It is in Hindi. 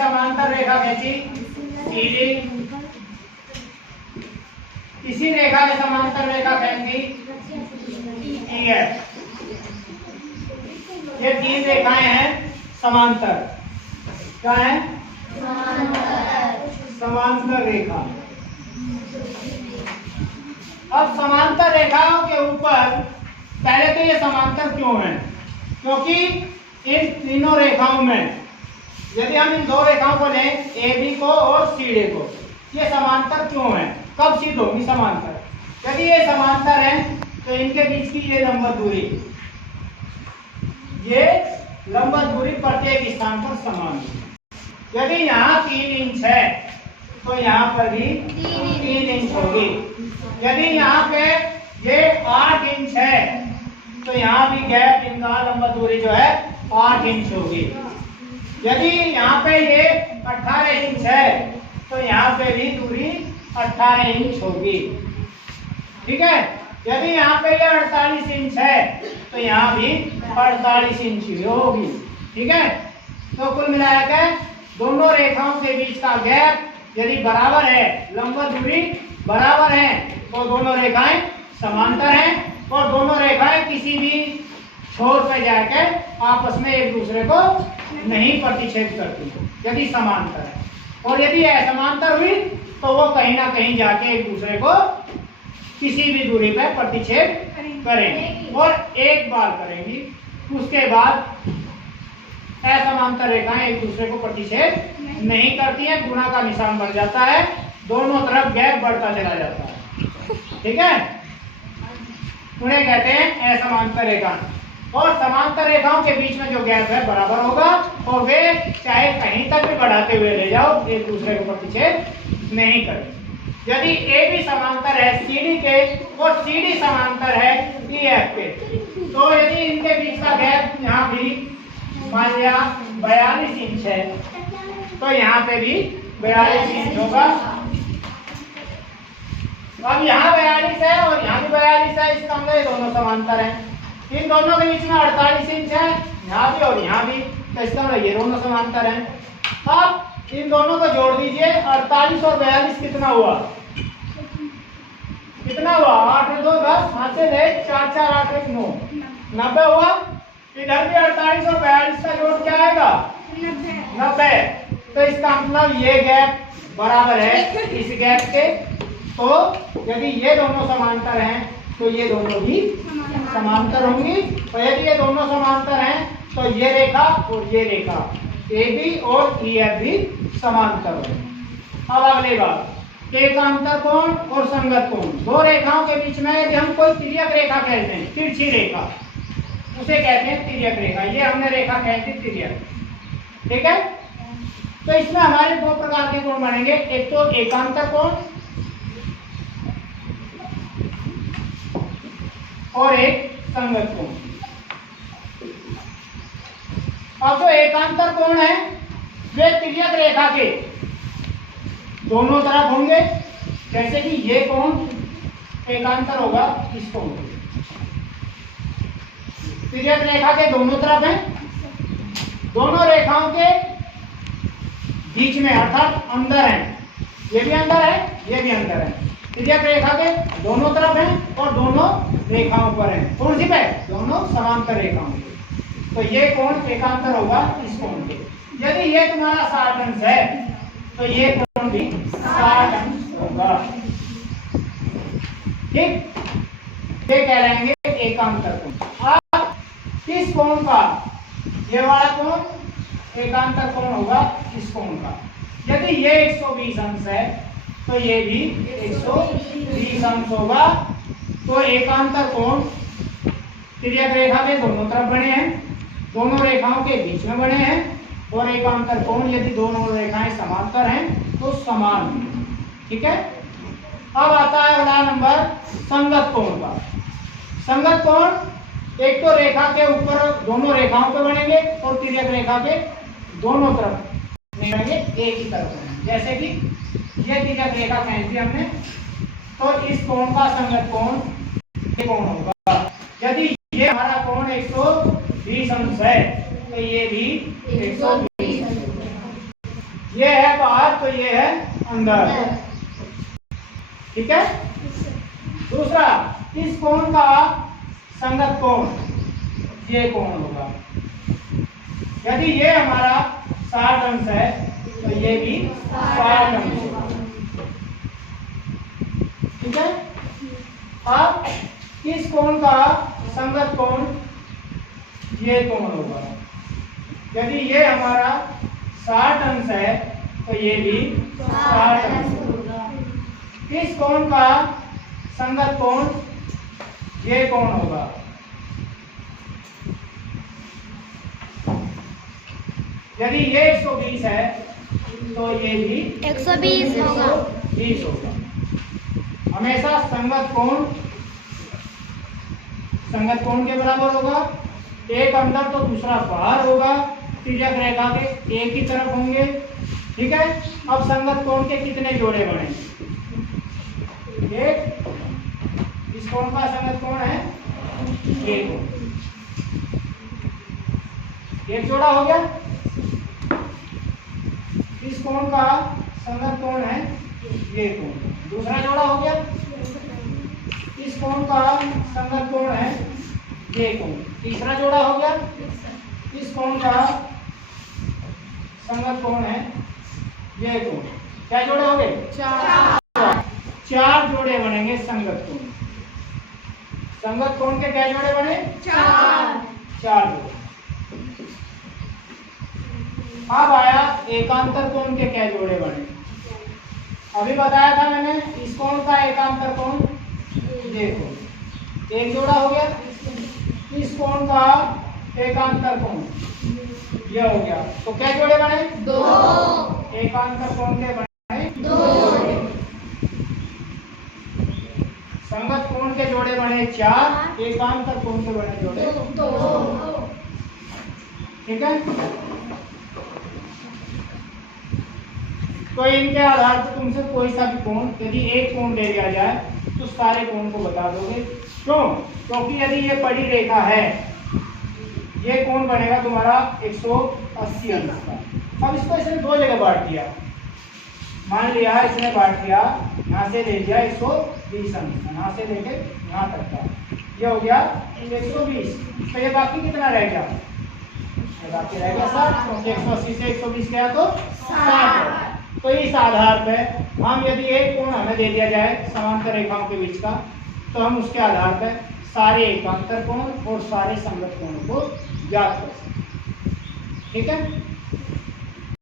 समांतर रेखा खींची सीधी, इसी रेखा के समांतर रेखा खींची EF। ये तीन रेखाएं हैं समांतर। क्या है? समांतर रेखा। अब समांतर रेखाओं के ऊपर पहले तो ये समांतर क्यों है? क्योंकि इन तीनों रेखाओं में यदि हम इन दो रेखाओं को लें AB को और CD को, ये समांतर क्यों है? कब सिद्ध होगी समांतर? यदि ये समांतर है तो इनके बीच की ये लंबवत दूरी, ये लंबवत दूरी प्रत्येक स्थान पर समान है। यदि यहाँ 3 इंच है तो यहाँ पर भी 3 इंच होगी। यदि यहाँ पे ये 8 इंच है तो यहाँ भी गैप इनका लंबवत दूरी जो है 8 इंच होगी। यदि यहाँ पे ये 18 इंच है तो यहाँ पे भी दूरी 18 इंच होगी। ठीक है। यदि यहाँ पे ये 48 इंच है तो यहाँ भी 48 इंच होगी। ठीक है। तो कुल मिलाकर दोनों रेखाओं के बीच का गैप यदि बराबर है, लंबवत दूरी बराबर है, तो दोनों रेखाएं समांतर हैं और दोनों रेखाएं किसी भी छोर पर जाकर आपस में एक दूसरे को नहीं प्रतिच्छेद करती यदि समांतर है। और यदि असमांतर हुई तो वो कहीं ना कहीं जाके एक दूसरे को किसी भी दूरी पर प्रतिच्छेद करेंगी और एक बार करेंगी। उसके बाद असमांतर रेखाएं एक दूसरे को प्रतिच्छेद नहीं करती हैं, गुणा का निशान बढ़ जाता है, दोनों तरफ गैप बढ़ता चला जाता है। ठीक है। उन्हें कहते हैं असमांतर रेखा। और समांतर रेखाओं के बीच में जो गैप है बराबर होगा और वे चाहे कहीं तक भी बढ़ाते हुए ले जाओ एक दूसरे को प्रतिच्छेद नहीं करेंगे। यदि AB समांतर है CD के और CD समांतर है EF के, तो यदि इनके बीच का गैप यहाँ भी मान लिया 42 इंच है तो यहाँ पे भी 42 इंच होगा। अब यहाँ 42 है और यहाँ भी 42 है, इसका मतलब ये दोनों समांतर हैं। इन दोनों के बीच में 48 इंच है यहाँ भी और यहाँ भी, तो इसका मतलब ये दोनों समांतर हैं। अब इन दोनों को जोड़ दीजिए, 48 और 42 कितना हुआ? कितना हुआ? 8 और 2 10, 5 से 4 4 8 1 9, 90 हुआ। इधर भी 48 और 42 का जोड़ क्या आएगा? 90। तो इसका मतलब ये गैप बराबर है इस गैप के। तो यदि ये दोनों समांतर हैं तो ये दोनों भी समांतर होंगी। और यदि ये दोनों समांतर हैं तो ये रेखा और ये रेखा AB और EF भी समांतर होंगे। अब अगली बात, एकांतर कोण और संगत कोण। दो रेखाओं के बीच में यदि हम कोई तिर्यक रेखा कहते हैं, तिरछी रेखा, उसे कहते हैं तिर्यक रेखा। ये हमने रेखा कहती तिर्यक। ठीक है। तो इसमें हमारे दो प्रकार के कोण बनेंगे, एक तो एकांतर कोण और एक संगत कोण। अब जो एकांतर कोण है वे तिर्यक रेखा के दोनों तरफ होंगे। जैसे कि ये कोण एकांतर होगा इस कोण के, तिर्यक रेखा के दोनों तरफ है, दोनों रेखाओं के बीच में अर्थात अंदर है। ये भी अंदर है, ये भी अंदर है। तिर्यक रेखा के दोनों तरफ है और दोनों रेखाओं पर है। कौन सी पे? दोनों समांतर रेखाओं के। तो ये कोण एकांतर होगा इस कोण के। यदि ये तुम्हारा 60 अंश है तो ये कोण भी 60 अंश होगा। ठीक। ये कह लेंगे एकांतर कोण। अब इस कोण का, ये वाला कोण एकांतर कोण होगा इस कोण का। यदि ये 120 अंश है तो ये भी 120 अंश होगा। तो एकांतर कोण तिर्यक रेखा के दोनों तरफ बने हैं, दोनों रेखाओं के बीच में बने हैं। और एकांतर कोण यदि दोनों रेखाएं समांतर हैं तो समान हैं। ठीक है। अब आता है अगला नंबर संगत कोण का। संगत कोण एक तो रेखा के ऊपर दोनों रेखाओं पे बनेंगे और तिर्यक रेखा के दोनों तरफ बनेंगे, एक ही तरफ। जैसे कि ये तिर्यक रेखा खींची हमने तो इस कोण का संगत कोण ये कोण होगा। यदि ये हमारा कोण 120 अंश है तो ये भी 120 अंश होगा। ये है बाहर तो ये है अंदर। ठीक है। दूसरा, इस कोण का संगत कोण ये कोण होगा। यदि ये हमारा 60 अंश है तो ये भी 60 अंश होगा। ठीक है। अब इस कोण का संगत कोण ये कोण होगा। यदि ये हमारा 60 अंश है तो ये भी 60 अंश होगा। इस कोण का संगत कोण ये कोण होगा। यदि ये 120 है तो ये भी 120 होगा। 120 होगा। हमेशा संगत कोण के बराबर होगा। एक अंदर तो दूसरा बाहर होगा। तिर्यक रेखा के एक ही तरफ होंगे। ठीक है। अब संगत कोण के कितने जोड़े बने? एक, इस कोण का संगत कोण है ये कोण, एक जोड़ा हो गया। इस कोण का संगत कोण है ये कोण, दूसरा जोड़ा हो गया। इस कोण का संगत कोण है ये कोण, तीसरा जोड़ा हो गया। इस कोण का संगत कोण है ये कोण। क्या जोड़े हो गए? चार जोड़े बनेंगे संगत कोण। संगत कोण के क्या जोड़े बने? चार जोड़े। अब आया एकांतर कोण के क्या जोड़े बने? अभी बताया था मैंने, इस कोण का एकांतर कोण ये कोण, एक जोड़ा हो गया। इस कोण का एकांतर कोण ये हो गया। तो क्या जोड़े बने? दो। एकांतर कोण के बने दो। संगत कोण के जोड़े बने 4, एकांतर कोण के बने जोड़े 2। ठीक है। तो इनके आधार पर तुमसे कोई सा भी कोण, यदि एक कोण दे दिया जाए तो सारे कोण को बता दोगे। क्यों? क्योंकि यदि ये बड़ी रेखा है, ये कोण बनेगा तुम्हारा 180 अंश का। अब इसको इसने दो जगह बांट दिया। मान लिया इसने बांट दिया, यहाँ से ले लिया 120 अंश, यहाँ से लेके यहाँ तक का, ये हो गया 120। तो ये बाकी कितना रह गया? ये बाकी रह गया 60, क्योंकि 180 से 120 गया तो 60। तो इस आधार पर हम, यदि एक कोण हमें दे दिया जाए समांतर रेखाओं के बीच का, तो हम उसके आधार पर सारे एकांतर कोण और सारे संगत कोणों को ज्ञात कर सकते हैं। ठीक है।